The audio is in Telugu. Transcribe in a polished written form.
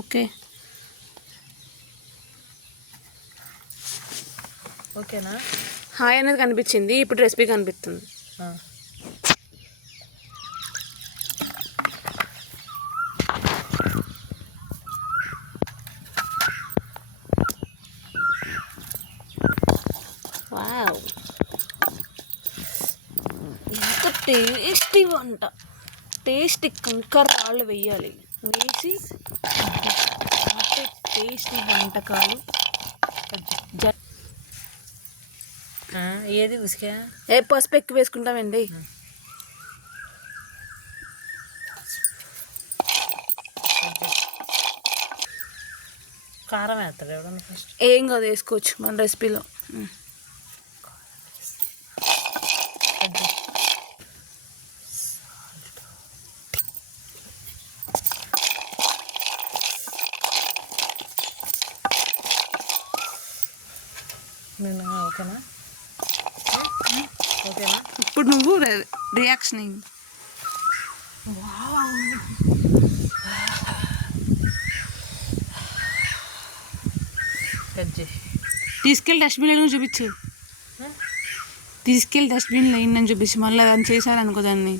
ఓకే ఓకేనా. హాయ్ అనేది కనిపించింది, ఇప్పుడు రెసిపీ కనిపిస్తుంది. వావ్, ఎంత టేస్టీ వంట. టేస్టీ కంకర రాళ్ళు వేయాలి, వేసి టేస్టీ వంటకాలు. ఏది ఉసికా పసుపు ఎక్కువ వేసుకుంటామండి. కారం వేస్తాడు ఎవడన్నా ఫస్ట్. ఏం కాదు, వేసుకోవచ్చు మన రెసిపీలో. ఓకేనా ఓకేనా. ఇప్పుడు నువ్వు రియాక్షన్ తీసుకెళ్ళి డస్ట్బిన్లో చూపించు. తీసుకెళ్ళి డస్ట్బిన్లో ఇన్నని చూపించు. మళ్ళీ దాన్ని చేశారనుకో దాన్ని